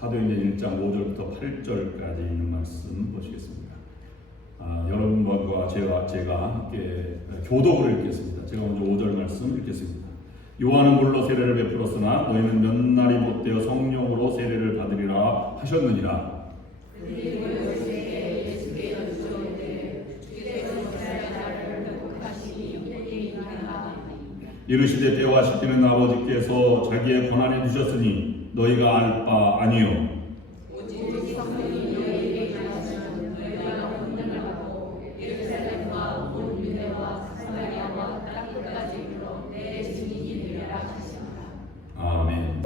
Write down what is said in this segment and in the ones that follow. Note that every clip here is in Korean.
사도행전 1장 5절부터 8절까지 있는 말씀 보시겠습니다. 여러분과 제가 함께 교독을 읽겠습니다. 제가 먼저 5절 말씀 읽겠습니다. 요한은 물로 세례를 베풀었으나 너희는 몇 날이 못되어 성령으로 세례를 받으리라 하셨느니라. 이르시되 때와 시기는 아버지께서 자기의 권한에 두셨으니 너희가 알 바 아니요 오직 성령이 너희에게 임하시면 너희가 권능을 받고 예루살렘과 온 유대와 사마리아와 땅 끝까지 이르러 내 증인이 되리라 하시니라. 아멘.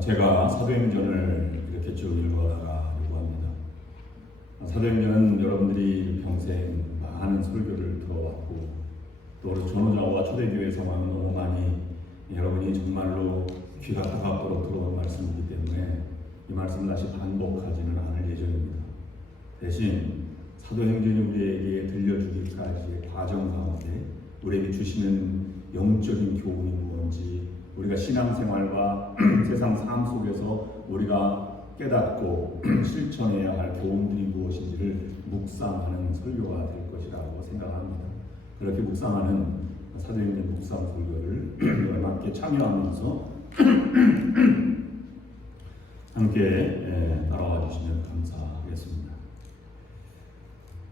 제가 사도행전을 이렇게 쭉 읽어가려고 합니다. 사도행전은 여러분들이 평생 많은 설교를 들어왔고 또 전호자와 초대교회 성화는 너무 많이 여러분이 정말로 귀가 다가도록 들어온 말씀이기 때문에 이 말씀을 다시 반복하지는 않을 예정입니다. 대신 사도행전이 우리에게 들려주기까지의 과정 가운데 우리에게 주시는 영적인 교훈이 무엇인지, 우리가 신앙생활과 세상 삶 속에서 우리가 깨닫고 실천해야 할 교훈들이 무엇인지를 묵상하는 설교가 될 것이라고 생각합니다. 그렇게 묵상하는 사도행전 묵상 설교를 함께 참여하면서 함께 따라와 주시면 감사하겠습니다.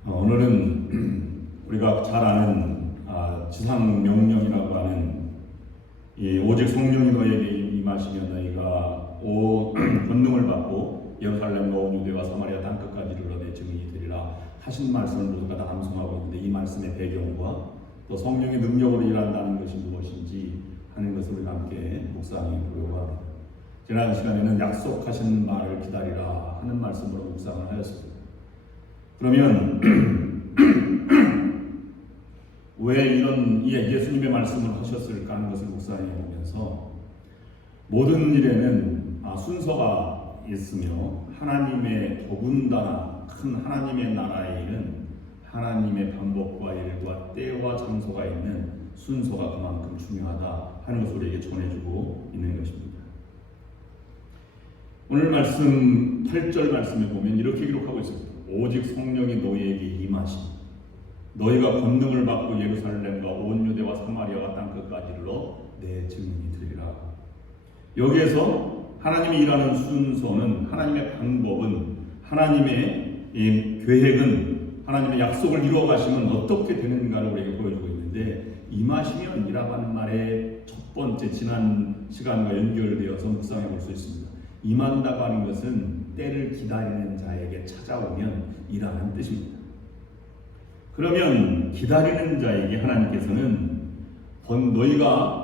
오늘은 우리가 잘 아는 지상 명령이라고 하는 이 오직 성령이 너에게 임하시면 너희가 권능을 받고 예루살렘과 온 유대와 사마리아 땅끝까지 이르러 내 증인이 되리라 하신 말씀을 모두가 다 암송하고 있는데, 이 말씀의 배경과 또 성령의 능력으로 일한다는 것이 무엇인지 하는 것을 우리가 함께 묵상해 보려고 합니다. 지난 시간에는 약속하신 말을 기다리라 하는 말씀으로 묵상을 하였습니다. 그러면 왜 이런 예수님의 말씀을 하셨을까 하는 것을 묵상해 보면서, 모든 일에는 순서가 있으며 하나님의 더군다나 큰 하나님의 나라의 일은 하나님의 방법과 일과 때와 장소가 있는 순서가 그만큼 중요하다 하는 것을 우리에게 전해주고 있는 것입니다. 오늘 말씀 8절 말씀에 보면 이렇게 기록하고 있습니다. 오직 성령이 너희에게 임하시니 너희가 권능을 받고 예루살렘과 온 유대와 사마리아와 땅끝까지 이르러 내 증인이 되리라. 여기에서 하나님이 일하는 순서는, 하나님의 방법은, 하나님의 계획은, 하나님의 약속을 이루어 가시면 어떻게 되는가를 우리에게 보여주고 있는데, 임하시면이라고 하는 말의 첫 번째 지난 시간과 연결되어서 묵상해 볼 수 있습니다. 임한다고 하는 것은 때를 기다리는 자에게 찾아오면 이라는 뜻입니다. 그러면 기다리는 자에게 하나님께서는 너희가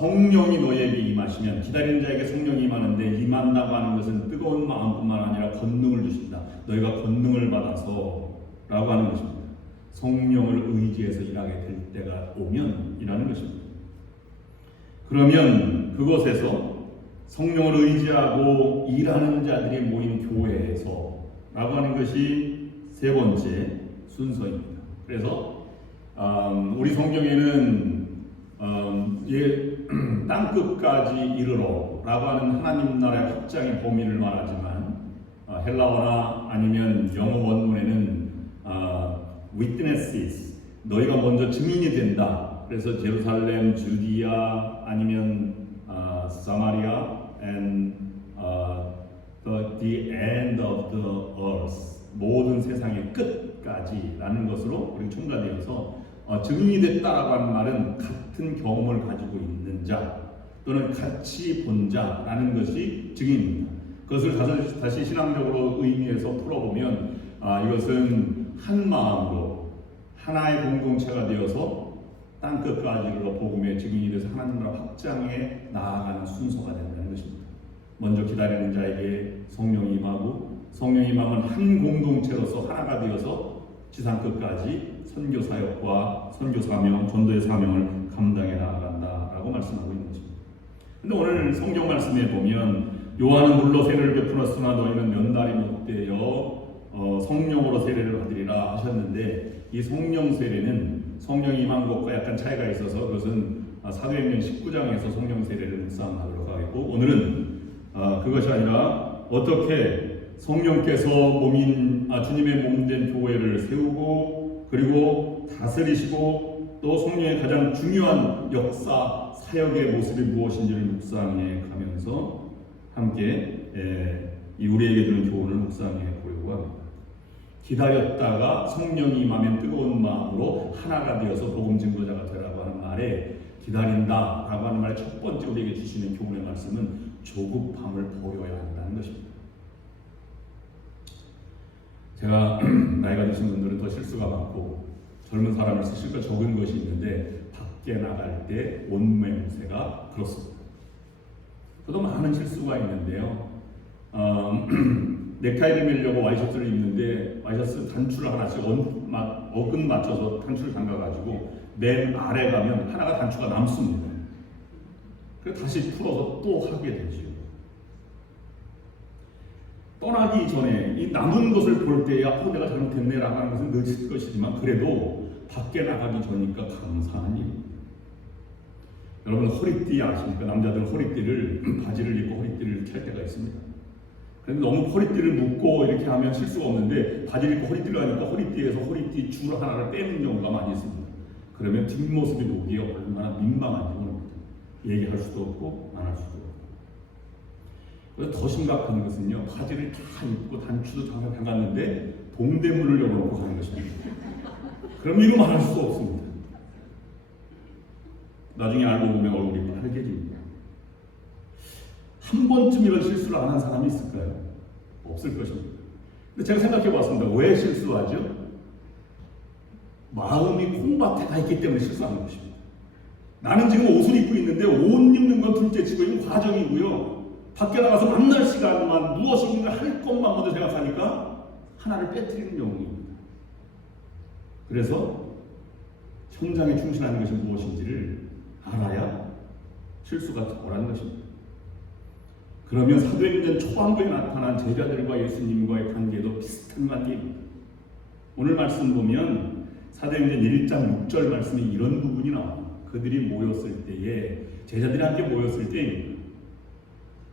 성령이 너희에게 임하시면, 기다리는 자에게 성령이 임하는데, 임한다고 하는 것은 뜨거운 마음뿐만 아니라 권능을 주신다. 너희가 권능을 받아서 라고 하는 것입니다. 성령을 의지해서 일하게 될 때가 오면 이라는 것입니다. 그러면 그곳에서 성령을 의지하고 일하는 자들이 모인 교회에서 라고 하는 것이 세 번째 순서입니다. 그래서 우리 성경에는 땅끝까지 이르러 라고 하는 하나님 나라의 확장의 범위를 말하지만, 헬라어나 아니면 영어 원문에는 witnesses, 너희가 먼저 증인이 된다. 그래서 제루살렘, 주디아, 아니면 사마리아 and the end of the earth, 모든 세상의 끝까지라는 것으로 우리 총괄되어서 증인이 됐다라고 하는 말은 같은 경험을 가지고 있는 자 또는 같이 본 자라는 것이 증인입니다. 그것을 다시 신앙적으로 의미해서 풀어보면 이것은 한 마음으로 하나의 공동체가 되어서 땅끝까지 이르러 복음의 증인이 돼서 하나님 나라 확장에 나아가는 순서가 된다는 것입니다. 먼저 기다리는 자에게 성령이 임하고, 성령이 임하면 한 공동체로서 하나가 되어서 지상 끝까지 선교 사역과 선교 사명, 전도의 사명을 감당해 나아간다라고 말씀하고 있는 것입니다. 그런데 오늘 성경 말씀에 보면 요한은 물로 세례를 베풀었으나 너희는 몇 날이 못되어 성령으로 세례를 받으리라 하셨는데, 이 성령 세례는 성령이 임한 것과 약간 차이가 있어서 그것은 사도행전 19장에서 성령 세례를 묵상하도록 하겠고, 오늘은 그것이 아니라 어떻게 성령께서 주님의 몸된 교회를 세우고 그리고 다스리시고 또 성령의 가장 중요한 역사 사역의 모습이 무엇인지를 묵상해 가면서 함께 우리에게 주는 교훈을 묵상해 보려고 합니다. 기다렸다가 성령이 임하면 뜨거운 마음으로 하나가 되어서 복음 증거자가 되라고 하는 말에, 기다린다라고 하는 말의 첫 번째 우리에게 주시는 교훈의 말씀은 조급함을 버려야 한다는 것입니다. 제가 나이가 드신 분들은 더 실수가 많고 젊은 사람을 실수가 적은 것이 있는데, 밖에 나갈 때 옷매무새가 그렇습니다. 저도 많은 실수가 있는데요. 넥타이를 매려고 와이셔츠를 입는데 와이셔츠 단추를 하나씩 어근 맞춰서 단추를 잠가가지고 맨 아래 가면 하나가 단추가 남습니다. 그래서 다시 풀어서 또 하게 되죠. 떠나기 전에 이 남은 것을 볼 때야 내가 잘못했네라고 하는 것은 늦을 것이지만, 그래도 밖에 나가기 전이니까 감사한 일입니다. 여러분 허리띠 아십니까? 남자들은 허리띠를 바지를 입고 허리띠를 찰 때가 있습니다. 그런데 너무 허리띠를 묶고 이렇게 하면 실수가 없는데, 바지를 입고 허리띠를 하니까 허리띠에서 허리띠 줄 하나를 빼는 경우가 많이 있습니다. 그러면 뒷모습이 보기에 얼마나 민망한지 모릅니다. 얘기할 수도 없고 안 할 수도 없고. 그래서 더 심각한 것은요, 바지를 다 입고 단추도 다 담갔는데 동대문을 열어놓고 가는 것입니다. 그럼 이거 말할 수 없습니다. 나중에 알고 보면 얼굴이 빨개집니다. 한 번쯤 이런 실수를 안 한 사람이 있을까요? 없을 것입니다. 근데 제가 생각해 봤습니다. 왜 실수하죠? 마음이 콩밭에 가 있기 때문에 실수하는 것입니다. 나는 지금 옷을 입고 있는데 옷 입는 건 둘째치고 이건 과정이고요. 밖에 나가서 만날 시간만 무엇인가 할 것만 먼저 생각하니까 하나를 빼뜨리는 영웅입니다. 그래서 현장에 충실하는 것이 무엇인지를 알아야 실수가 덜한 것입니다. 그러면 사도행전 초반부에 나타난 제자들과 예수님과의 관계도 비슷한 관계입니다. 오늘 말씀 보면 사도행전 1장 6절 말씀에 이런 부분이 나옵니다. 그들이 모였을 때에, 제자들이 함께 모였을 때입니다.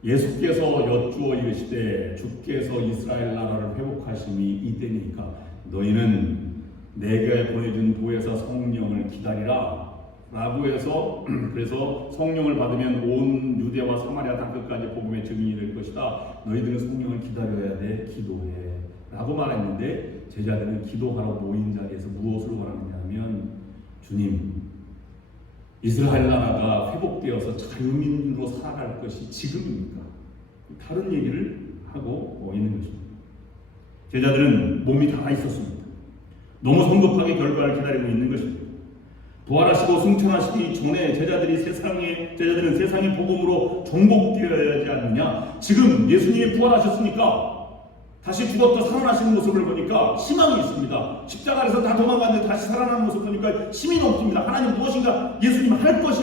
예수께서 여쭈어 이르시되 주께서 이스라엘 나라를 회복하심이 이때니까 너희는 내게 보내준 도에서 성령을 기다리라 라고 해서, 그래서 성령을 받으면 온 유대와 사마리아 땅끝까지 복음의 증인이 될 것이다. 너희들은 성령을 기다려야 돼. 기도해 라고 말했는데, 제자들은 기도하러 모인 자리에서 무엇을 원하느냐 하면, 주님, 이스라엘 나라가 회복되어서 자유민주로 살아갈 것이 지금입니까? 다른 얘기를 하고 있는 것입니다. 제자들은 몸이 다 있었습니다. 너무 성급하게 결과를 기다리고 있는 것입니다. 부활하시고 승천하시기 전에 제자들은 세상의 복음으로 정복되어야 하지 않느냐? 지금 예수님이 부활하셨으니까 다시 죽었다 살아나시는 모습을 보니까 희망이 있습니다. 십자가에서 다 도망갔는데 다시 살아난 모습을 보니까 힘이 넘칩니다. 하나님 무엇인가 예수님 할 것이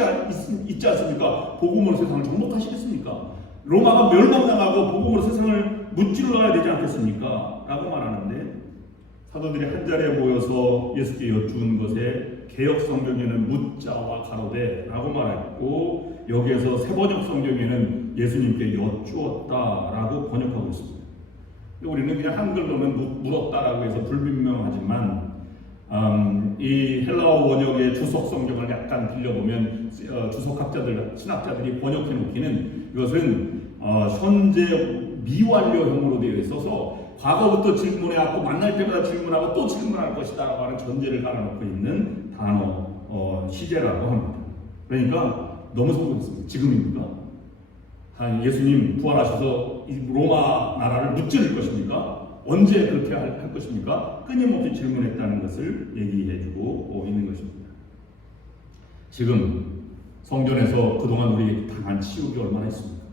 있지 않습니까? 복음으로 세상을 정복하시겠습니까? 로마가 멸망당하고 복음으로 세상을 무찔러야 되지 않겠습니까? 라고 말하는데, 사도들이 한자리에 모여서 예수께 여쭈은 것에 개역 성경에는 묻자와 가로되 라고 말했고, 여기에서 세번역 성경에는 예수님께 여쭈었다 라고 번역하고 있습니다. 우리는 그냥 한글로는 물었다라고 해서 불분명하지만, 이 헬라어 원역의 주석 성경을 약간 빌려보면 주석학자들, 신학자들이 번역해 놓기는 이것은 현재 미완료형으로 되어 있어서 과거부터 질문해왔고 만날 때마다 질문하고 또 질문할 것이다 라고 하는 전제를 깔아놓고 있는 단어 시제라고 합니다. 그러니까 너무 성공했습니다. 지금입니까? 예수님 부활하셔서 로마 나라를 무찌를 것입니까? 언제 그렇게 할 것입니까? 끊임없이 질문했다는 것을 얘기해주고 있는 것입니다. 지금 성전에서 그동안 우리 당한 치욕이 얼마나 있습니까?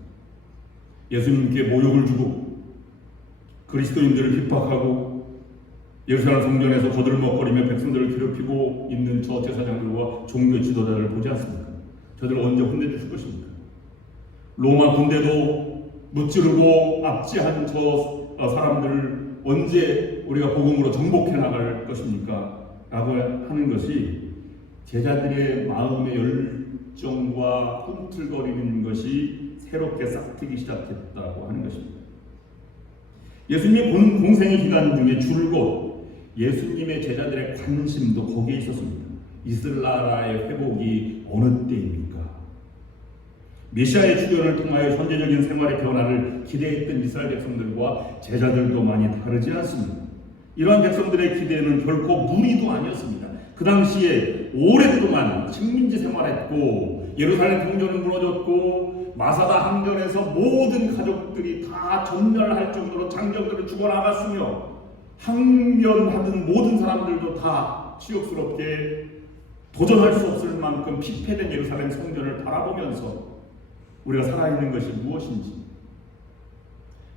예수님께 모욕을 주고 그리스도인들을 핍박하고 예루살렘 성전에서 거들먹거리며 백성들을 괴롭히고 있는 저 제사장들과 종교 지도자들을 보지 않습니까? 저들 언제 혼내주실 것입니까? 로마 군대도 무찌르고 압제한 저 사람들을 언제 우리가 복음으로 정복해 나갈 것입니까? 라고 하는 것이 제자들의 마음의 열정과 꿈틀거리는 것이 새롭게 싹트기 시작했다고 하는 것입니다. 예수님이 공생의 기간 중에 줄곧 예수님의 제자들의 관심도 거기에 있었습니다. 이스라엘 나라의 회복이 어느 때입니까? 메시아의 출현을 통하여 현재적인 생활의 변화를 기대했던 이스라엘 백성들과 제자들도 많이 다르지 않습니다. 이러한 백성들의 기대는 결코 무리도 아니었습니다. 그 당시에 오랫동안 식민지 생활했고 예루살렘 성전은 무너졌고 마사다 항전에서 모든 가족들이 다 전멸할 정도로 장정들을 죽어나갔으며 항변하던 모든 사람들도 다 치욕스럽게 도전할 수 없을 만큼 피폐된 예루살렘 성전을 바라보면서 우리가 살아있는 것이 무엇인지,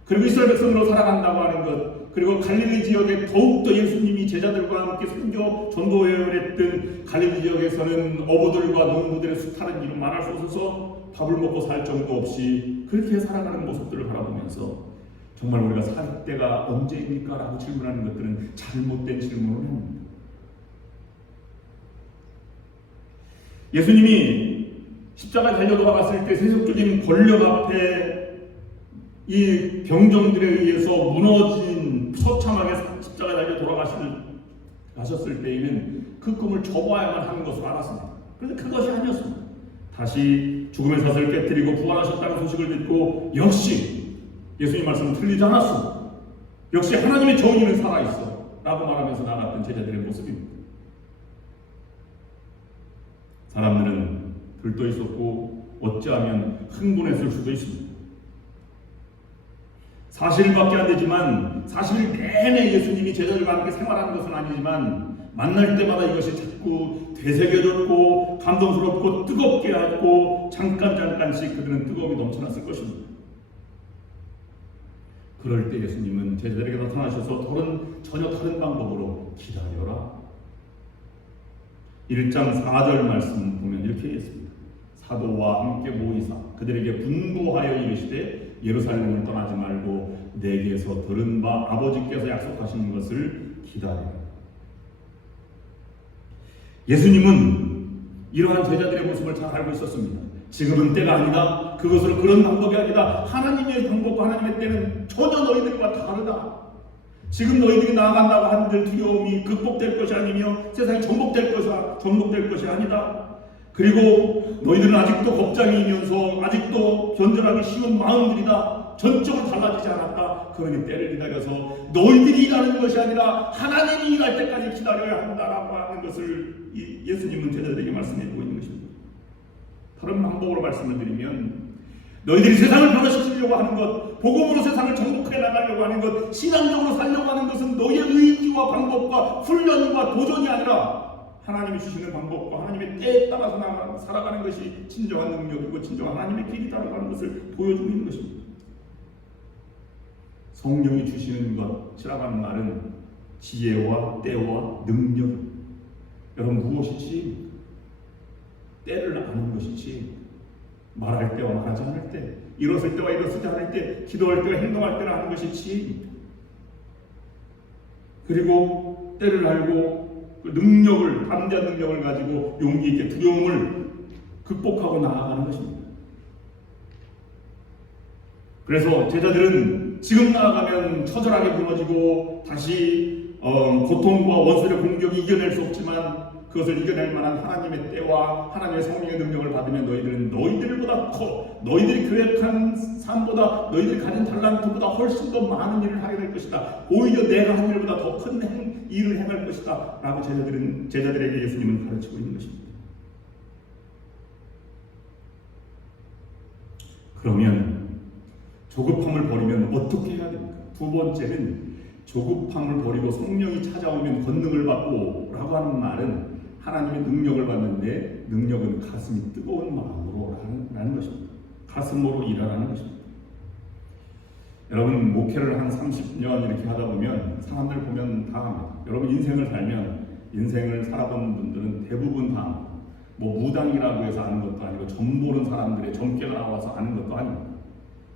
그리고 이스라엘 백성으로 살아간다고 하는 것, 그리고 갈릴리 지역에 더욱더 예수님이 제자들과 함께 선교 전도회를 했던 갈릴리 지역에서는 어부들과 농부들의 수탈은 이루 말할 수 없어서 밥을 먹고 살 정도 없이 그렇게 살아가는 모습들을 바라보면서 정말 우리가 살 때가 언제입니까? 라고 질문하는 것들은 잘못된 질문을 합니다. 예수님이 십자가에 달려 돌아갔을 때 세속적인 권력 앞에 이 병정들에 의해서 무너진 처참하게 십자가에 달려 돌아가실 하셨을 때에는 그 꿈을 접어야만 하는 것을 알았습니다. 그런데 그것이 아니었습니다. 다시 죽음의 사슬을 깨뜨리고 부활하셨다는 소식을 듣고 역시 예수님 말씀은 틀리지 않았습니다. 역시 하나님의 정의는 살아있어 라고 말하면서 나갔던 제자들의 모습입니다. 사람들은 들떠 있었고 어찌하면 흥분했을 수도 있습니다. 사실밖에 안 되지만 사실 내내 예수님이 제자들과 함께 생활하는 것은 아니지만 만날 때마다 이것이 자꾸 되새겨졌고 감동스럽고 뜨겁게 하고 잠깐씩 그들은 뜨거움이 넘쳐났을 것입니다. 그럴 때 예수님은 제자들에게 나타나셔서 전혀 다른 방법으로 기다려라. 1장 4절 말씀 보면 이렇게 했습니다. 사도와 함께 모이사 그들에게 분부하여 이르시되 예루살렘을 떠나지 말고 내게서 들은 바 아버지께서 약속하신 것을 기다리라. 예수님은 이러한 제자들의 모습을 잘 알고 있었습니다. 지금은 때가 아니다. 그것은 그런 방법이 아니다. 하나님의 방법과 하나님의 때는 전혀 너희들과 다르다. 지금 너희들이 나아간다고 하는 두려움이 극복될 것이 아니며 세상이 전복될 것이 아니다. 그리고 너희들은 아직도 겁장이면서 아직도 견뎌하기 쉬운 마음들이다. 전적으로 달라지지 않았다. 그러니 때를 기다려서 너희들이 일하는 것이 아니라 하나님이 일할 때까지 기다려야 한다라고 하는 것을 예수님은 제자들에게 말씀해주고 있는 것입니다. 다른 방법으로 말씀을 드리면 너희들이 세상을 변화시키려고 하는 것, 복음으로 세상을 정복해 나가려고 하는 것, 신앙적으로 살려고 하는 것은 너희의 의지와 방법과 훈련과 도전이 아니라 하나님이 주시는 방법과 하나님의 때에 따라서 살아가는 것이 진정한 능력이고 진정한 하나님의 길이라고 하는 것을 보여주고 있는 것입니다. 성령이 주시는 것이라고 하는 말은 지혜와 때와 능력입니다. 여러분 무엇이 지혜입니까? 때를 아는 것이 지혜입니다. 말할 때와 말하지 않을 때, 일었을 때와 일어서지 않을 때, 기도할 때와 행동할 때를 아는 것이 지혜입니다. 그리고 때를 알고 그 능력을, 담대한 능력을 가지고 용기 있게 두려움을 극복하고 나아가는 것입니다. 그래서 제자들은 지금 나아가면 처절하게 무너지고 다시 고통과 원수의 공격이 이겨낼 수 없지만 그것을 이겨낼 만한 하나님의 때와 하나님의 성령의 능력을 받으면 너희들은 너희들보다 더, 너희들이 계획한 삶보다, 너희들이 가진 달란트보다 훨씬 더 많은 일을 하게 될 것이다. 오히려 내가 한 일보다 더 큰 일을 행할 것이다 라고 제자들에게 예수님은 가르치고 있는 것입니다. 그러면 조급함을 버리면 어떻게 해야 됩니까? 두 번째는 조급함을 버리고 성령이 찾아오면 권능을 받고 라고 하는 말은 하나님의 능력을 받는데 능력은 가슴이 뜨거운 마음으로 라는 것입니다. 가슴으로 일하라는 것입니다. 여러분 목회를 한 30년 이렇게 하다 보면 사람들 보면 다 합니다. 여러분 인생을 살아본 분들은 대부분 다 합니다. 뭐 무당이라고 해서 아는 것도 아니고 점 보는 사람들의 점괘가 나와서 아는 것도 아닙니다.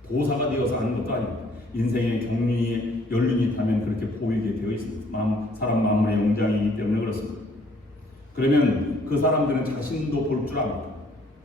도사가 되어서 아는 것도 아닙니다. 인생의 경륜이 연륜이 있다면 그렇게 보이게 되어 있습니다. 사람 마음의 영장이기 때문에 그렇습니다. 그러면 그 사람들은 자신도 볼 줄 압니다.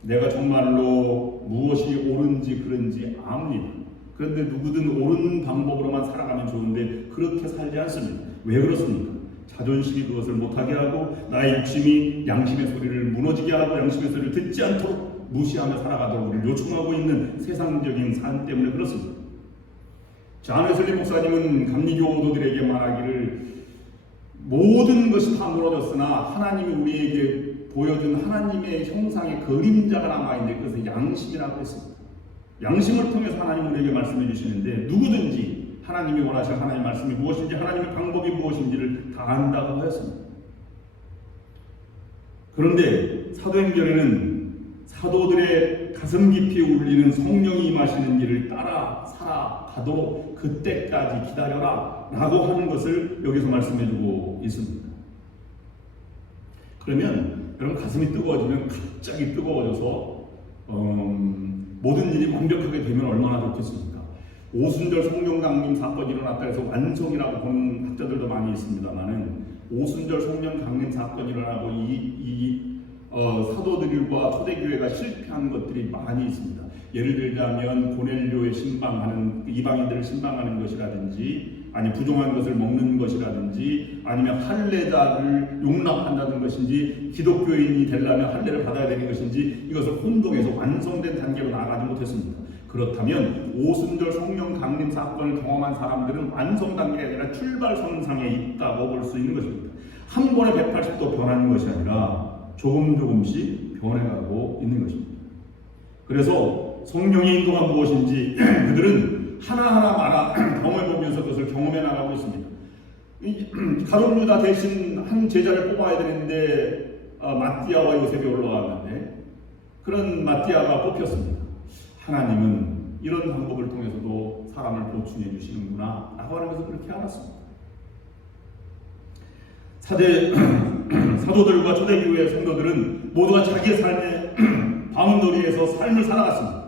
내가 정말로 무엇이 옳은지 그른지 압니다. 그런데 누구든 옳은 방법으로만 살아가면 좋은데 그렇게 살지 않습니다. 왜 그렇습니까? 자존심이 그것을 못하게 하고 나의 욕심이 양심의 소리를 무너지게 하고 양심의 소리를 듣지 않도록 무시하며 살아가도록 우리를 요청하고 있는 세상적인 삶 때문에 그렇습니다. 존 웨슬리 목사님은 감리교도들에게 말하기를 모든 것이 다 무너졌으나 하나님이 우리에게 보여준 하나님의 형상의 그림자가 남아있는데 그것은 양심이라고 했습니다. 양심을 통해서 하나님 우리에게 말씀해 주시는데 누구든지 하나님이 원하시는 하나님의 말씀이 무엇인지 하나님의 방법이 무엇인지를 다 안다고 하였습니다. 그런데 사도행전에는 사도들의 가슴 깊이 울리는 성령이 임하시는 일을 따라 살아가도록 그때까지 기다려라 라고 하는 것을 여기서 말씀해주고 있습니다. 그러면 여러분 가슴이 뜨거워지면 갑자기 뜨거워져서 모든 일이 완벽하게 되면 얼마나 좋겠습니까? 오순절 성령 강림 사건이 일어났다 해서 완성이라고 보는 학자들도 많이 있습니다만은 오순절 성령 강림 사건이 일어나고 이 사도들과 초대교회가 실패한 것들이 많이 있습니다. 예를 들자면 고넬료의 신방하는 이방인들을 신방하는 것이라든지, 아니 부정한 것을 먹는 것이라든지, 아니면 할례자를 용납한다는 것인지, 기독교인이 되려면 할례를 받아야 되는 것인지, 이것을 혼동해서 완성된 단계로 나아가지 못했습니다. 그렇다면 오순절 성령 강림 사건을 경험한 사람들은 완성 단계가 아니라 출발선상에 있다고 볼 수 있는 것입니다. 한 번에 180도 변하는 것이 아니라 조금씩 변해가고 있는 것입니다. 그래서 성령의 인도가 무엇인지 그들은 하나하나 경험해보면서 그것을 경험해 나가고 있습니다. 가룟 유다 대신 한 제자를 뽑아야 되는데 마띠아와 요셉이 올라왔는데 그런 마띠아가 뽑혔습니다. 하나님은 이런 방법을 통해서도 사람을 보충해 주시는구나 라고 하는 것을 그렇게 알았습니다. 사도들과 초대교회 성도들은 모두가 자기의 삶의 바운더리에서 삶을 살아갔습니다.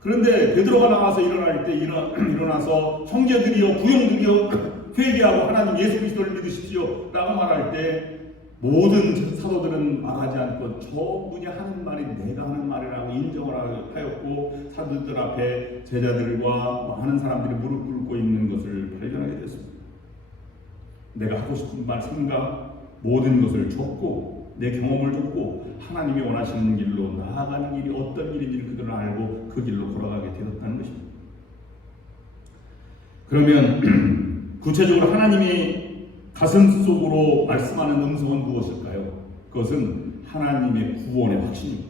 그런데 베드로가 나와서 일어나서 형제들이여 부형들이여 회개하고 하나님 예수 그리스도를 믿으십시오 라고 말할 때 모든 사도들은 말하지 않고 저분이 하는 말이 내가 하는 말이라고 인정을 하였고 사도들 앞에 제자들과 많은 사람들이 무릎 꿇고 있는 것을 발견하게 됐습니다. 내가 하고 싶은 말, 생각 모든 것을 줬고 내 경험을 줬고 하나님이 원하시는 길로 나아가는 길이 어떤 길인지를 그들은 알고 그 길로 걸어가게 되었다는 것입니다. 그러면 구체적으로 하나님이 가슴 속으로 말씀하는 음성은 무엇일까요? 그것은 하나님의 구원의 확신입니다.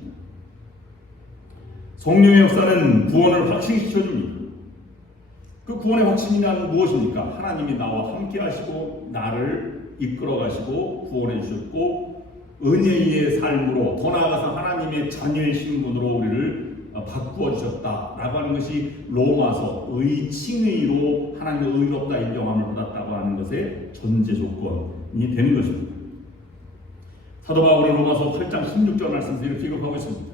성령의 역사는 구원을 확신시켜줍니다. 그 구원의 확신이란 무엇입니까? 하나님이 나와 함께 하시고 나를 이끌어 가시고 구원해 주셨고 은혜의 삶으로 더 나아가서 하나님의 자녀의 신분으로 우리를 바꾸어 주셨다라고 하는 것이 로마서 칭의로 하나님의 의롭다 인정함을 받았다고 하는 것의 전제 조건이 되는 것입니다. 사도 바울은 로마서 8장 16절 말씀에서 이렇게 기록하고 있습니다.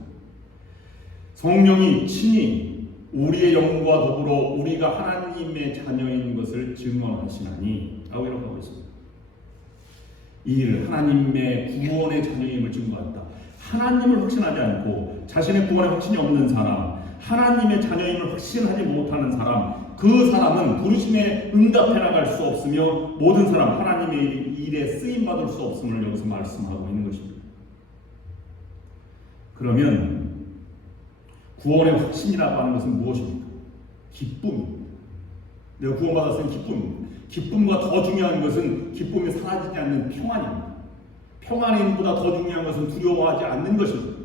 성령이 친히 우리의 영과 더불어 우리가 하나님의 자녀인 것을 증언하시나니 라고 기록하고 있습니다. 이 일을 하나님의 구원의 자녀임을 증거한다. 하나님을 확신하지 않고 자신의 구원의 확신이 없는 사람, 하나님의 자녀임을 확신하지 못하는 사람, 그 사람은 부르심에 응답해 나갈 수 없으며 모든 사람 하나님의 일에 쓰임받을 수 없음을 여기서 말씀하고 있는 것입니다. 그러면 구원의 확신이라고 하는 것은 무엇입니까? 기쁨입니다. 내가 구원받았으니 기쁨입니다. 기쁨과 더 중요한 것은 기쁨이 사라지지 않는 평안입니다. 평안임보다 더 중요한 것은 두려워하지 않는 것입니다.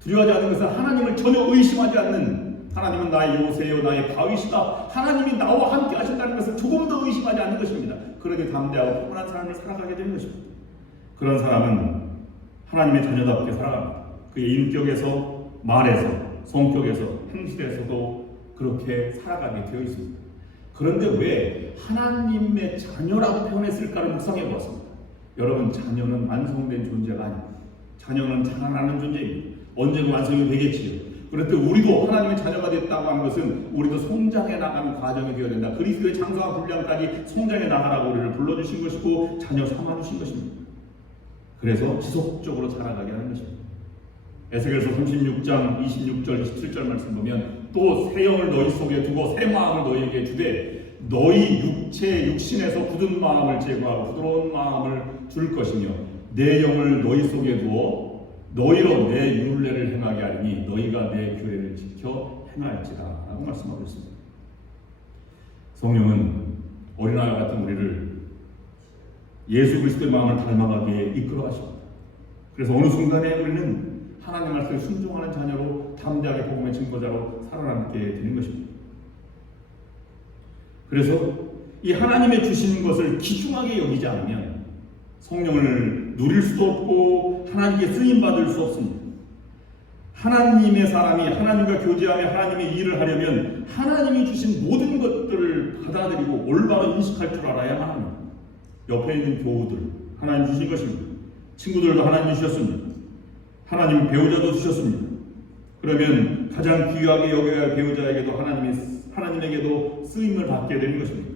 두려워하지 않는 것은 하나님을 전혀 의심하지 않는, 하나님은 나의 요새요 나의 바위시다, 하나님이 나와 함께 하신다는 것을 조금 더 의심하지 않는 것입니다. 그러게 담대하고 평안한 삶을 살아가게 되는 것입니다. 그런 사람은 하나님의 자녀답게 살아갑니다. 그의 인격에서, 말에서, 성격에서, 행실에서도 그렇게 살아가게 되어 있습니다. 그런데 왜 하나님의 자녀라고 표현했을까를 묵상해 보았습니다. 여러분, 자녀는 완성된 존재가 아닙니다. 자녀는 자라나는 존재입니다. 언제가 완성이 되겠지요. 그런데 우리도 하나님의 자녀가 됐다고 하는 것은 우리도 성장해 나가는 과정이 되어야 된다. 그리스도의 장성한 분량까지 성장해 나가라고 우리를 불러주신 것이고 자녀 삼아주신 것입니다. 그래서 지속적으로 자라가게 하는 것입니다. 에스겔서 36장 26절 27절 말씀 보면 또 새 영을 너희 속에 두고 새 마음을 너희에게 주되 너희 육신에서 굳은 마음을 제거하고 부드러운 마음을 줄 것이며 내 영을 너희 속에 두어 너희로 내 율례를 행하게 하리니 너희가 내 규례를 지켜 행할지라 라고 말씀하고 있습니다. 성령은 어린아이와 같은 우리를 예수 그리스도의 마음을 닮아가게 이끌어 가십니다. 그래서 어느 순간에 우리는 하나님 말씀에 순종하는 자녀로 담대하게 복음의 증거자로 살아남게 되는 것입니다. 그래서 이 하나님의 주신 것을 귀중하게 여기지 않으면 성령을 누릴 수도 없고 하나님께 쓰임받을 수 없습니다. 하나님의 사람이 하나님과 교제하며 하나님의 일을 하려면 하나님이 주신 모든 것들을 받아들이고 올바로 인식할 줄 알아야 합니다. 옆에 있는 교우들 하나님 주신 것입니다. 친구들도 하나님 주셨습니다. 하나님 배우자도 주셨습니다. 그러면 가장 귀하게 여겨야 할 배우자에게도 하나님에게도 쓰임을 받게 되는 것입니다.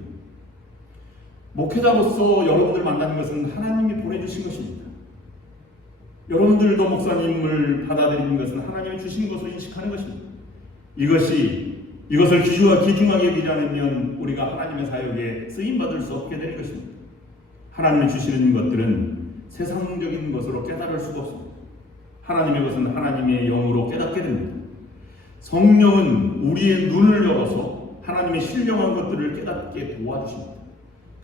목회자로서 여러분들 만나는 것은 하나님이 보내주신 것입니다. 여러분들도 목사님을 받아들이는 것은 하나님이 주신 것으로 인식하는 것입니다. 이것을 귀중하게 여기지 않으면 우리가 하나님의 사역에 쓰임받을 수 없게 되는 것입니다. 하나님이 주시는 것들은 세상적인 것으로 깨달을 수가 없습니다. 하나님의 것은 하나님의 영으로 깨닫게 됩니다. 성령은 우리의 눈을 열어서 하나님의 신령한 것들을 깨닫게 도와주십니다.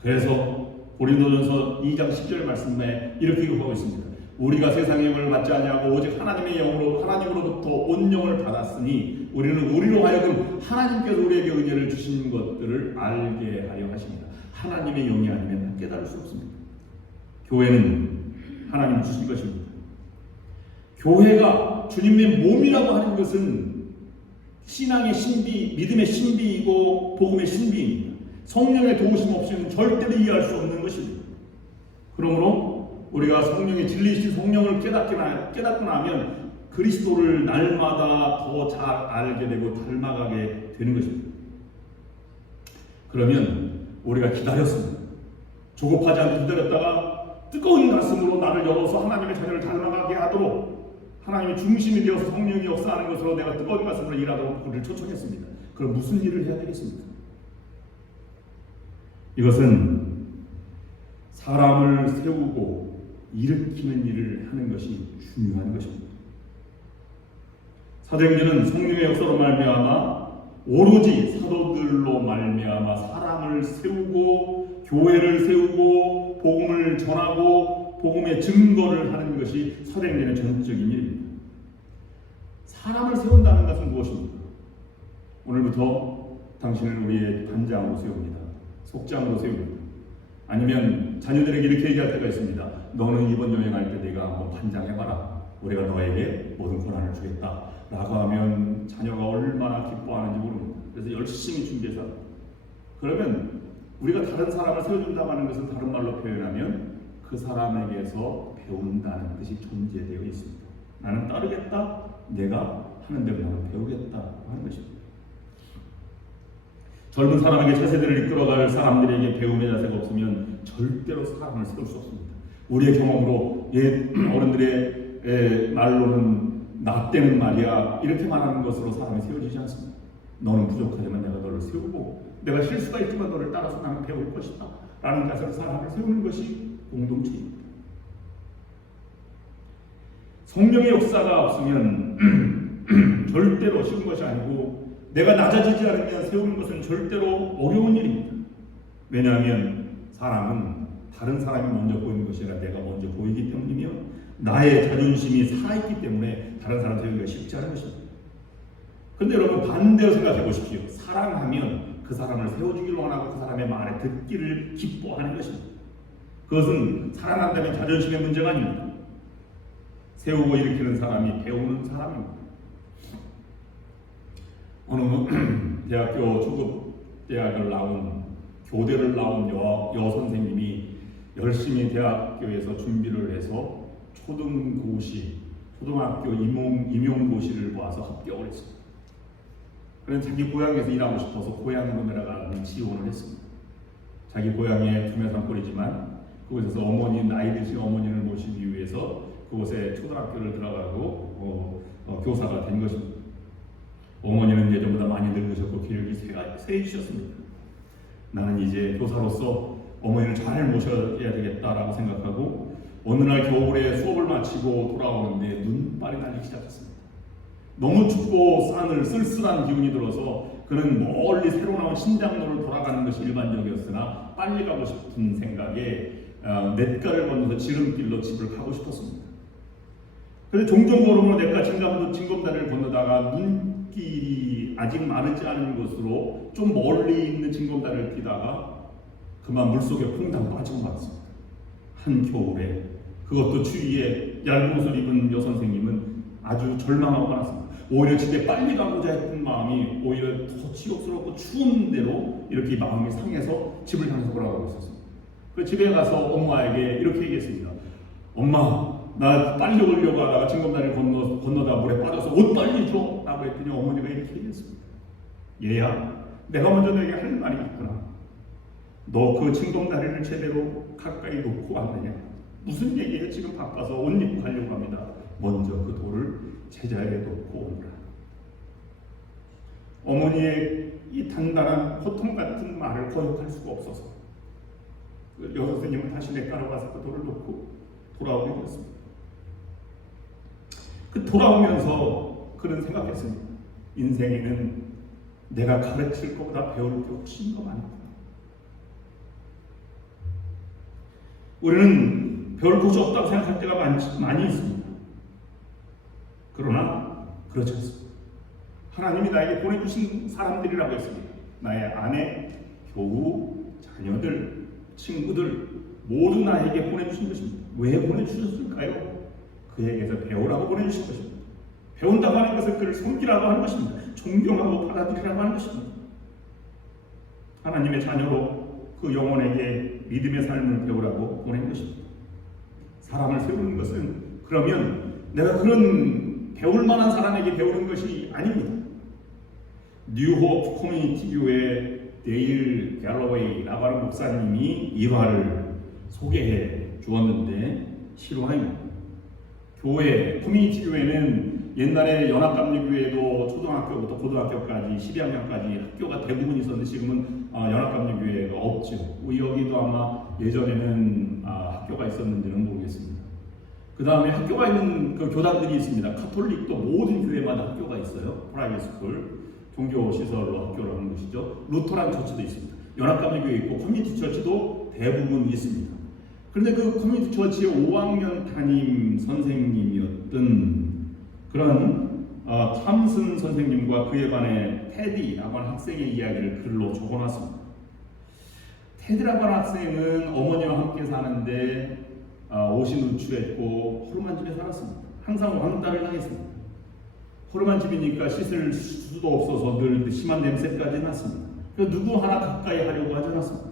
그래서 고린도전서 2장 10절 말씀에 이렇게 기록하고 있습니다. 우리가 세상의 영을 받지 아니하고 오직 하나님의 영으로 하나님으로부터 온 영을 받았으니 우리는 우리로 하여금 하나님께서 우리에게 은혜를 주신 것들을 알게 하려 하십니다. 하나님의 영이 아니면 깨달을 수 없습니다. 교회는 하나님이 주신 것입니다. 교회가 주님의 몸이라고 하는 것은 신앙의 신비, 믿음의 신비이고 복음의 신비입니다. 성령의 도우심 없이는 절대로 이해할 수 없는 것입니다. 그러므로 우리가 성령의 진리이신 성령을 깨닫고 나면 그리스도를 날마다 더 잘 알게 되고 닮아가게 되는 것입니다. 그러면 우리가 기다렸습니다. 조급하지 않게 기다렸다가 뜨거운 가슴으로 나를 열어서 하나님의 자녀를 닮아가게 하도록 하나님의 중심이 되어서 성령이 역사하는 것으로 내가 뜨거운 가슴으로 일하도록 그를 초청했습니다. 그럼 무슨 일을 해야 되겠습니까? 이것은 사람을 세우고 일으키는 일을 하는 것이 중요한 것입니다. 사도행전은 성령의 역사로 말미암아 오로지 사도들로 말미암아 사람을 세우고 교회를 세우고 복음을 전하고 복음의 증거를 하는 것이 사도행전의 전적인 일입니다. 사람을 세운다는 것은 무엇입니까? 오늘부터 당신을 우리의 반장으로 세웁니다. 속장으로 세웁니다. 아니면 자녀들에게 이렇게 얘기할 때가 있습니다. 너는 이번 여행할 때 내가 한번 반장해봐라. 우리가 너에게 모든 권한을 주겠다. 라고 하면 자녀가 얼마나 기뻐하는지 모릅니다. 그래서 열심히 준비해서 그러면 우리가 다른 사람을 세워준다고 하는 것은 다른 말로 표현하면 그 사람에게서 배운다는 뜻이 존재되어 있습니다. 나는 따르겠다. 내가 하는 대로 나는 배우겠다 하는 것입니다. 젊은 사람에게 차세대를 이끌어갈 사람들에게 배움의 자세가 없으면 절대로 사람을 세울 수 없습니다. 우리의 경험으로 옛 어른들의 말로는 나 때는 말이야 이렇게 말하는 것으로 사람이 세워지지 않습니다. 너는 부족하지만 내가 너를 세우고 내가 실수가 있지만 너를 따라서 나는 배울 것이다 라는 자세로 사람을 세우는 것이 공동체입니다. 성령의 역사가 없으면 절대로 쉬운 것이 아니고 내가 낮아지지 않으면 세우는 것은 절대로 어려운 일입니다. 왜냐하면 사람은 다른 사람이 먼저 보이는 것이 아니라 내가 먼저 보이기 때문이며 나의 자존심이 살아있기 때문에 다른 사람 세우기가 쉽지 않은 것입니다. 그런데 여러분 반대로 생각해 보십시오. 사랑하면 그 사람을 세워주기를 원하고 그 사람의 말에 듣기를 기뻐하는 것입니다. 그것은 사랑한다면 자존심의 문제가 아닙니다. 세우고 일으키는 사람이 배우는 사람입니다. 어느 대학교 초급 대학을 나온 교대를 나온 여선생님이 열심히 대학교에서 준비를 해서 초등학교 임용고시를 봐서 합격을 했습니다. 그래서 자기 고향에서 일하고 싶어서 고향으로 내려가는 지원을 했습니다. 자기 고향의 투매산골이지만 그곳에서 나이 드신 어머니를 모시기 위해서 그곳에 초등학교를 들어가고 교사가 된 것입니다. 어머니는 예전보다 많이 늙으셨고 기력이 세이셨습니다. 나는 이제 교사로서 어머니를 잘 모셔야 되겠다라고 생각하고 어느 날 겨울에 수업을 마치고 돌아오는데 눈발이 날리기 시작했습니다. 너무 춥고 쓸쓸한 기운이 들어서 그는 멀리 새로 나온 신장로를 돌아가는 것이 일반적이었으나 빨리 가고 싶은 생각에 냇가를 건너서 지름길로 집을 가고 싶었습니다. 그래서 종종 걸음으로 냇가 징검다리를 건너다가 눈길이 아직 마르지 않은 곳으로 좀 멀리 있는 징검다리를 뛰다가 그만 물속에 퐁당 빠지고 말았습니다. 한겨울에 그것도 추위에 얇은 옷을 입은 여선생님은 아주 절망하고 말았습니다. 오히려 집에 빨리 가고자 했던 마음이 오히려 더 치욕스럽고 추운 대로 이렇게 마음이 상해서 집을 향해서 돌아가고 있었습니다. 그 집에 가서 엄마에게 이렇게 얘기했습니다. 엄마, 나 빨리 오려고 하다가 징검다리를 건너다 물에 빠져서 옷 빨리 줘! 라고 했더니 어머니가 이렇게 얘기했습니다. 얘야, 내가 먼저 너에게 할 말이 있구나. 너 그 징검다리를 제대로 가까이 놓고 왔느냐? 무슨 얘기에 지금 바빠서 옷 입고 가려고 합니다. 먼저 그 돌을 제자리에 놓고 오느라. 어머니의 이 단단한 호통 같은 말을 거역할 수가 없어서 여선생님은 다시 냇가로 가서 그 돌을 놓고 돌아오게 되었습니다. 그 돌아오면서 그는 생각했습니다. 인생에는 내가 가르칠 것보다 배울 게 훨씬 더 많구나. 우리는 배울 것이 없다고 생각할 때가 많이 있습니다. 그러나 그렇지 않습니다. 하나님이 나에게 보내주신 사람들이라고 했습니다. 나의 아내, 교우, 자녀들, 친구들 모두 나에게 보내주신 것입니다. 왜 보내주셨을까요? 그에게서 배우라고 보내주신 것입니다. 배운다고 하는 것은 그를 섬기라고 하는 것입니다. 존경하고 받아들이라고 하는 것입니다. 하나님의 자녀로 그 영혼에게 믿음의 삶을 배우라고 보낸 것입니다. 사람을 세우는 것은 그러면 내가 그런 배울 만한 사람에게 배우는 것이 아닙니다. 뉴호프 커뮤니티 교회 데일 갤러웨이라고 하는 목사님이 일화를 소개해 주었는데 실화입니다. 교회, 커뮤니티 교회는 옛날에 연합감리교회도 초등학교부터 고등학교까지 12학년까지 학교가 대부분 있었는데 지금은 연합감리교회가 없죠. 여기도 아마 예전에는 학교가 있었는지는 모르겠습니다. 그 다음에 학교가 있는 그 교단들이 있습니다. 카톨릭도 모든 교회마다 학교가 있어요. 프라이빗 스쿨, 종교 시설로 학교를 하는 것이죠. 루터란 처치도 있습니다. 연합감리교회 있고 커뮤니티 처치도 대부분 있습니다. 그런데 그 커뮤니티 처치의 5학년 담임 선생님이었던 그런 탐슨 선생님과 그에 관해 테디라고 하는 학생의 이야기를 글로 적어놨습니다. 테디라고 하는 학생은 어머니와 함께 사는데 옷이 누추했고 허름한 집에 살았습니다. 항상 왕따를 당했습니다. 허름한 집이니까 씻을 수도 없어서 늘 심한 냄새까지 났습니다. 누구 하나 가까이 하려고 하지 않았습니다.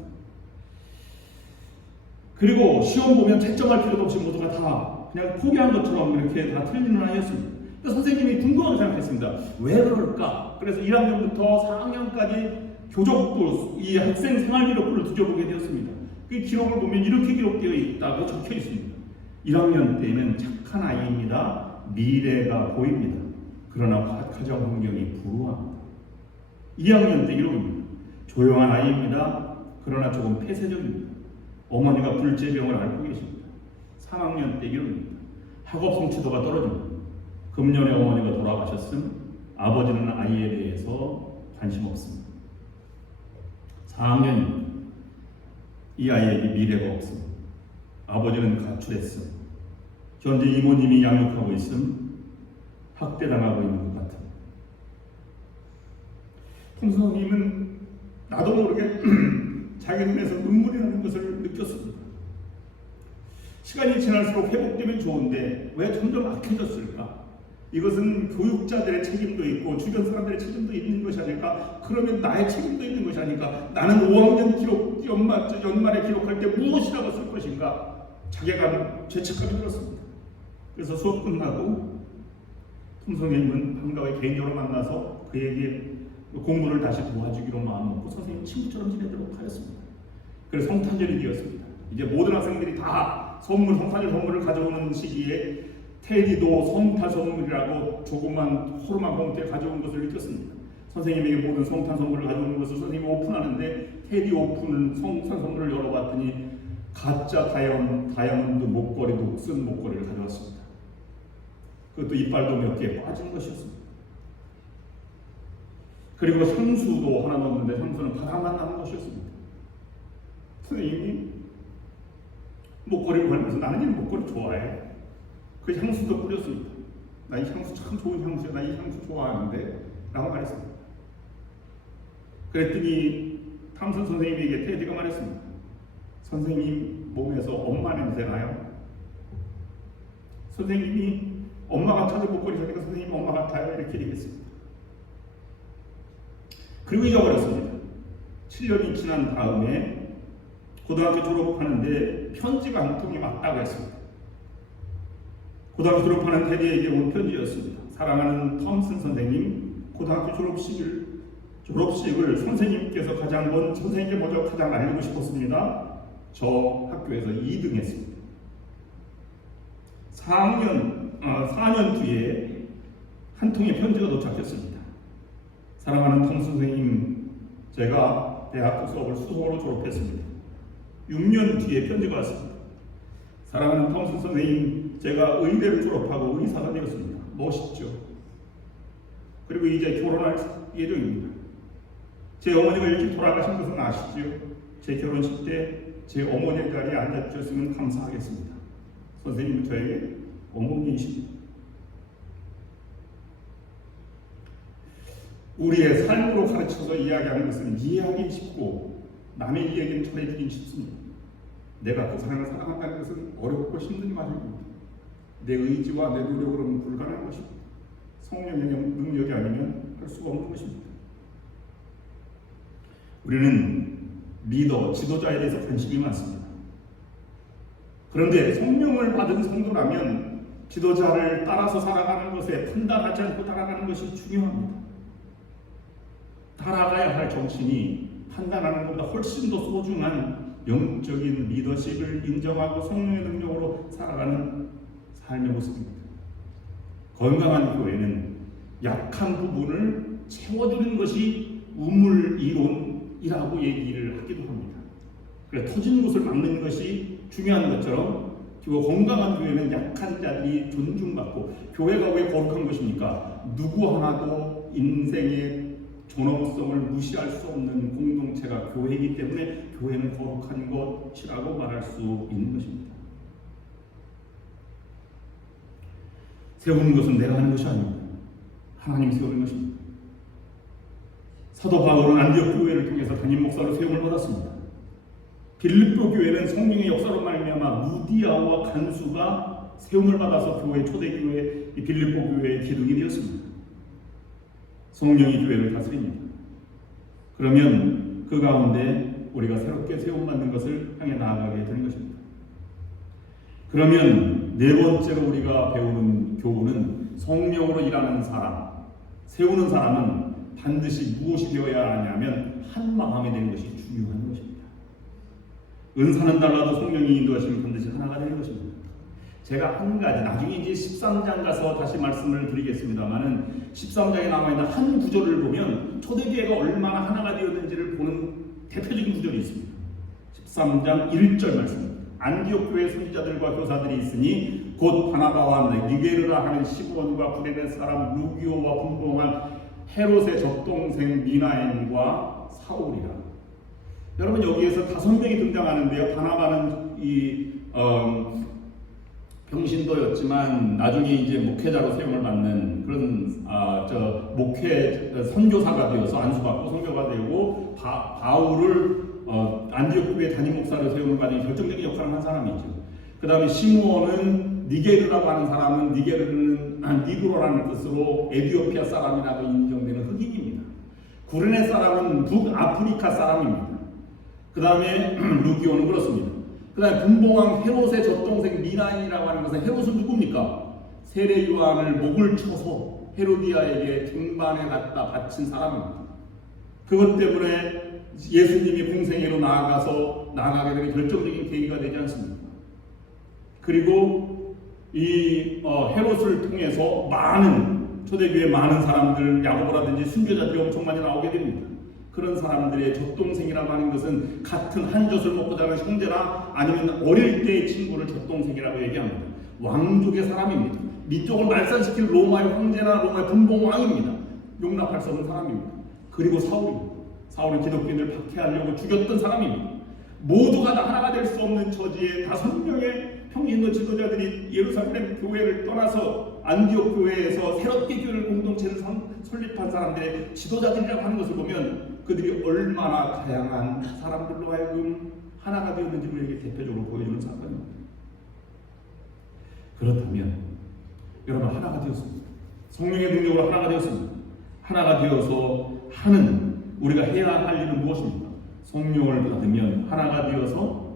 그리고 시험 보면 채점할 필요도 없이 모두가 다 그냥 포기한 것처럼 이렇게 다 틀리는 아이였습니다. 선생님이 궁금하게 생각했습니다. 왜 그럴까? 그래서 1학년부터 4학년까지 교적부, 이 학생 생활기록부를 뒤져보게 되었습니다. 그 기록을 보면 이렇게 기록되어 있다고 적혀 있습니다. 1학년 때는 착한 아이입니다. 미래가 보입니다. 그러나 가정 환경이 불우합니다. 2학년 때 기록입니다. 조용한 아이입니다. 그러나 조금 폐쇄적입니다. 어머니가 불제병을 앓고 계십니다. 3학년 때 기록입니다. 학업 성취도가 떨어집니다. 금년에 어머니가 돌아가셨음 아버지는 아이에 대해서 관심 없습니다. 4학년입니다. 이 아이에게 미래가 없습니다. 아버지는 가출했음. 현재 이모님이 양육하고 있음. 학대당하고 있는 것 같습니다. 통선생님은 나도 모르게 자기 눈에서 눈물이 나는 것을 느꼈습니다. 시간이 지날수록 회복되면 좋은데 왜 점점 악해졌을까? 이것은 교육자들의 책임도 있고 주변 사람들의 책임도 있는 것이 아닐까? 그러면 나의 책임도 있는 것이 아닐까? 나는 5학년 기록 연말에 기록할 때 무엇이라고 쓸 것인가? 자괴감, 죄책감이 들었습니다. 그래서 수업 끝나고 통선생님은 반가워 개인적으로 만나서 그에게 공부를 다시 도와주기로 마음먹고 선생님 친구처럼 지내도록 하였습니다. 그래서 성탄절이 되었습니다. 이제 모든 학생들이 다 성탄절 선물을 가져오는 시기에 테디도 성탄 선물이라고 조그만 호르만 봉투에 가져온 것을 느꼈습니다. 선생님에게 모든 성탄 선물을 가져오는 것을 선생님이 오픈하는데 테디 오픈을 성탄 선물을 열어봤더니 가짜 다이아몬드 목걸이도 쓴 목걸이를 가져왔습니다. 그것도 이빨도 몇 개 빠진 것이었습니다. 그리고 향수도 하나 넣었는데 향수는 바람만 나는 것이었습니다. 선생님이 목걸이를 걸면서 나는 이 목걸이 좋아해. 그 향수도 뿌렸습니다. 나 이 향수 참 좋은 향수야. 나 이 향수 좋아하는데 라고 말했습니다. 그랬더니 탐슨 선생님에게 테디가 말했습니다. 선생님 몸에서 엄마 냄새 나요. 선생님이 엄마가 찾은 목걸이 사니까 선생님 엄마 같아요. 이렇게 얘기했습니다. 그리고 잊어버렸습니다. 7년이 지난 다음에 고등학교 졸업하는데 편지가 한 통이 왔다고 했습니다. 고등학교 졸업하는 테디에게 온 편지였습니다. 사랑하는 톰슨 선생님, 고등학교 졸업식을 선생님께서 선생님께 먼저 가장 알리고 싶었습니다. 저 학교에서 2등 했습니다. 4년 뒤에 한 통의 편지가 도착했습니다. 사랑하는 톰 선생님, 제가 대학교 수업을 수석으로 졸업했습니다. 6년 뒤에 편지가 왔습니다. 사랑하는 톰 선생님, 제가 의대를 졸업하고 의사가 되었습니다. 멋있죠? 그리고 이제 결혼할 예정입니다. 제 어머니가 일찍 돌아가신 것은 아시죠? 제 결혼식 때 제 어머니의 자리에 앉아주셨으면 감사하겠습니다. 선생님은 저에게 어머니이십니다. 우리의 삶으로 가르쳐서 이야기하는 것은 이해하기 쉽고 남의 이야기는 전해주기 쉽습니다. 내가 그 사람을 사랑한다는 것은 어렵고 힘든 말입니다. 내 의지와 내 노력으로는 불가능한 것입니다. 성령의 능력이 아니면 할 수가 없는 것입니다. 우리는 리더, 지도자에 대해서 관심이 많습니다. 그런데 성령을 받은 성도라면 지도자를 따라서 살아가는 것에 판단하지 않고 따라가는 것이 중요합니다. 따라가야 할 정신이 판단하는 것보다 훨씬 더 소중한 영적인 리더십을 인정하고 성령의 능력으로 살아가는 삶의 모습입니다. 건강한 교회는 약한 부분을 채워주는 것이 우물 이론이라고 얘기를 하기도 합니다. 그래서 터진 곳을 막는 것이 중요한 것처럼 건강한 교회는 약한 자들이 존중받고, 교회가 왜 거룩한 것입니까? 누구 하나도 인생의 존엄성을 무시할 수 없는 공동체가 교회이기 때문에 교회는 거룩한 것이라고 말할 수 있는 것입니다. 세우는 것은 내가 하는 것이 아닙니다. 하나님이 세우는 것입니다. 사도 바울은 안디옥 교회를 통해서 담임 목사로 세움을 받았습니다. 빌립보 교회는 성령의 역사로 말미암아 루디아와 간수가 세움을 받아서 초대교회 빌립보 교회의 기둥이 되었습니다. 성령이 교회를 다스립니다. 그러면 그 가운데 우리가 새롭게 세움받는 것을 향해 나아가게 되는 것입니다. 그러면 네 번째로 우리가 배우는 교훈은 성령으로 일하는 사람, 세우는 사람은 반드시 무엇이 되어야 하냐면 한 마음이 되는 것이 중요한 것입니다. 은사는 달라도 성령이 인도하시면 반드시 하나가 되는 것입니다. 제가 한 가지, 나중에 이제 13장 가서 다시 말씀을 드리겠습니다만은 13장에 남아있는 한 구절을 보면 초대교회가 얼마나 하나가 되었는지를 보는 대표적인 구절이 있습니다. 13장 1절 말씀입니다. 안디옥 교회 선지자들과 교사들이 있으니 곧 바나바와 니게르라 하는 시므온과 구레네 사람 루기오와 분봉한 헤롯의 젖동생 미나엔과 사울이라. 여러분, 여기에서 5명이 등장하는데요. 바나바는 병신도였지만 나중에 이제 목회자로 세움을 받는 그런 선교사가 되어서 안수받고 선교가 되고, 바울을 안디옥 교회 담임 목사로 세우는 과정에 결정적인 역할을 한 사람이죠. 그 다음에 시므온은 니게르라고 하는 사람은, 니게르는 니그로라는 뜻으로 에티오피아 사람이라고 인정되는 흑인입니다. 구레네 사람은 북아프리카 사람입니다. 그 다음에 루기오는 그렇습니다. 그 다음에 분봉왕 헤롯의 젖동생 미나인이라고 하는 것은, 헤롯은 누굽니까? 세례 요한을 목을 쳐서 헤로디아에게 등반에 갖다 바친 사람입니다. 그것 때문에 예수님이 공생애로 나아가게 되는 결정적인 계기가 되지 않습니까? 그리고 이 헤롯을 통해서 초대교회 많은 사람들, 야고보라든지 순교자들이 엄청 많이 나오게 됩니다. 그런 사람들의 젖동생이라고 하는 것은 같은 한 젖을 먹고 자란 형제나 아니면 어릴 때의 친구를 젖동생이라고 얘기합니다. 왕족의 사람입니다. 민족을 말살시킬 로마의 황제나 로마의 분봉왕입니다. 용납할 수 없는 사람입니다. 그리고 사울입니다. 사울은 기독교인을 박해하려고 죽였던 사람입니다. 모두가 다 하나가 될 수 없는 처지에 5명의 평신도 지도자들이 예루살렘 교회를 떠나서 안디옥 교회에서 새롭게 교회를 공동체를 설립한 사람들의 지도자들이라고 하는 것을 보면 그들이 얼마나 다양한 사람들로 하여금 하나가 되었는지 우리에게 대표적으로 보여주는 사건입니다. 그렇다면 여러분, 하나가 되었습니다. 성령의 능력으로 하나가 되었습니다. 하나가 되어서 우리가 해야 할 일은 무엇입니까? 성령을 받으면 하나가 되어서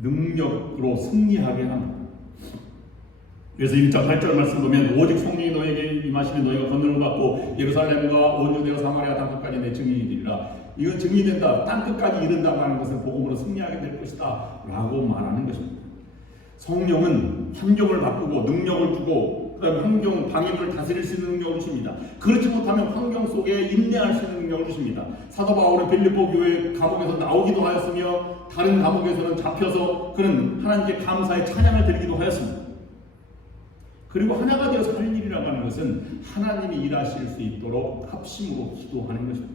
능력으로 승리하게 합니다. 그래서 1장 8절 말씀 보면 오직 성령이 너에게 임하시면 너희가 권능을 받고 예루살렘과 온 유대와 사마리아 땅끝까지 내 증인이 되리라. 이건 증인된다, 땅끝까지 이른다고 하는 것은 복음으로 승리하게 될 것이다 라고 말하는 것입니다. 성령은 환경을 바꾸고 능력을 주고 그다음에 환경 방해를 다스릴 수 있는 능력을 주십니다. 그렇지 못하면 환경 속에 인내할 수 있는 능력을 주십니다. 사도 바울은 빌립보 교회 감옥에서 나오기도 하였으며 다른 감옥에서는 잡혀서 그는 하나님께 감사의 찬양을 드리기도 하였습니다. 그리고 하나가 되어서 할 일이라고 하는 것은 하나님이 일하실 수 있도록 합심으로 기도하는 것입니다.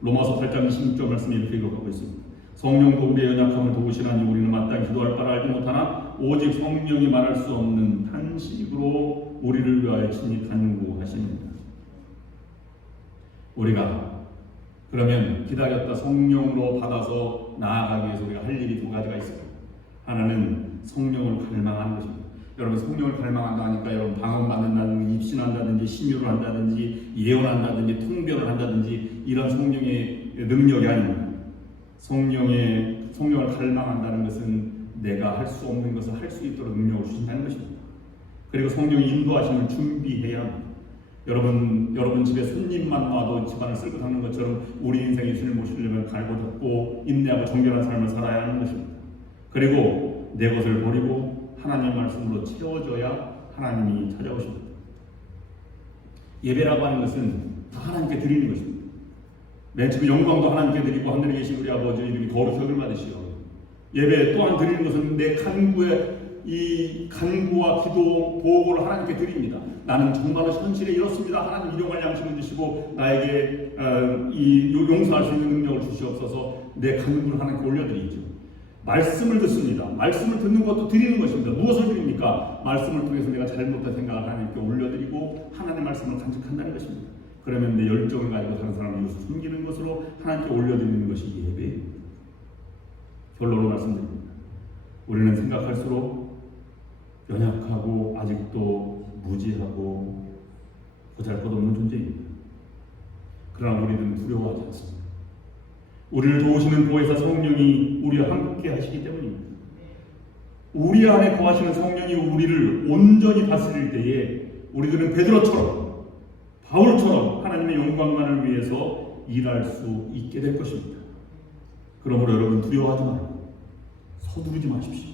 로마서 8장 16절 말씀이 이렇게 기록하고 있습니다. 성령도 우리의 연약함을 도우시나니 우리는 마땅히 기도할 바를 알지 못하나 오직 성령이 말할 수 없는 탄식으로 우리를 위하여 친히 간구하십니다. 우리가 그러면 기다렸다 성령으로 받아서 나아가기 위해서 우리가 할 일이 두 가지가 있습니다. 하나는 성령을 갈망하는 것입니다. 여러분 성령을 갈망한다 하니까 여러분 방언받는다든지 입신한다든지 신유를 한다든지 예언한다든지 통변을 한다든지 이런 성령의 능력이 아닙니다. 성령을 갈망한다는 것은 내가 할 수 없는 것을 할 수 있도록 능력을 주신다는 것입니다. 그리고 성령이 인도하시는 준비해야 합니다. 여러분 집에 손님만 와도 집안을 쓸고 닦는 것처럼 우리 인생에 예수님을 모시려면 갈고 닦고 인내하고 정결한 삶을 살아야 하는 것입니다. 그리고 내 것을 버리고 하나님의 말씀으로 채워져야 하나님이 찾아오십니다. 예배라고 하는 것은 다 하나님께 드리는 것입니다. 맨 처음 영광도 하나님께 드리고 하늘에 계신 우리 아버지 이름이 거룩하길 받으시오. 예배 또한 드리는 것은 내 간구와 기도 보고를 하나님께 드립니다. 나는 정말로 현실에 이렇습니다. 하나님 일용할 양식을 주시고 나에게 용서할 수 있는 능력을 주시옵소서. 내 간구를 하나님께 올려드리죠. 말씀을 듣습니다. 말씀을 듣는 것도 드리는 것입니다. 무엇을 드립니까? 말씀을 통해서 내가 잘못된 생각을 하나님께 올려드리고 하나님의 말씀을 간직한다는 것입니다. 그러면 내 열정을 가지고 다른 사람을 이웃을 섬기는 것으로 하나님께 올려드리는 것이 예배입니다. 결론으로 말씀드립니다. 우리는 생각할수록 연약하고 아직도 무지하고 보잘것없는 존재입니다. 그러나 우리는 두려워하지 않습니다. 우리를 도우시는 보혜사 성령이 우리와 함께 하시기 때문입니다. 우리 안에 거하시는 성령이 우리를 온전히 다스릴 때에 우리들은 베드로처럼 바울처럼 하나님의 영광만을 위해서 일할 수 있게 될 것입니다. 그러므로 여러분 두려워하지 말고 서두르지 마십시오.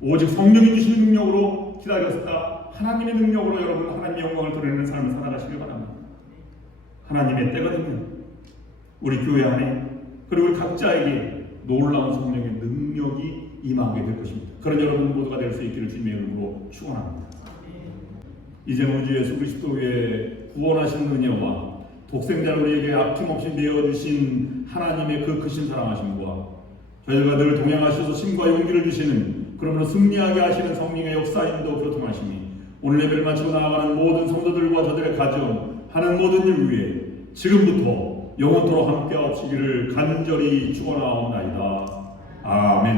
오직 성령이 주시는 능력으로 기다렸다. 하나님의 능력으로 여러분 하나님의 영광을 드러내는 삶을 살아가시길 바랍니다. 하나님의 때가 되면 우리 교회 안에 그리고 우리 각자에게 놀라운 성령의 능력이 임하게 될 것입니다. 그런 여러분 모두가 될 수 있기를 주님의 이름으로 축원합니다. 이제 우주 예수 그리스도의 구원하시는 은혜와 독생자를 우리에게 아낌없이 내어주신 하나님의 그 크신 사랑하심과 저희가 늘 동행하셔서 힘과 용기를 주시는 그러므로 승리하게 하시는 성령의 역사인도 교통하심이 오늘 예배를 마치고 나아가는 모든 성도들과 저들의 가정 하는 모든 일 위해 지금부터 영원토록 함께 하시기를 간절히 축원하옵나이다. 아멘.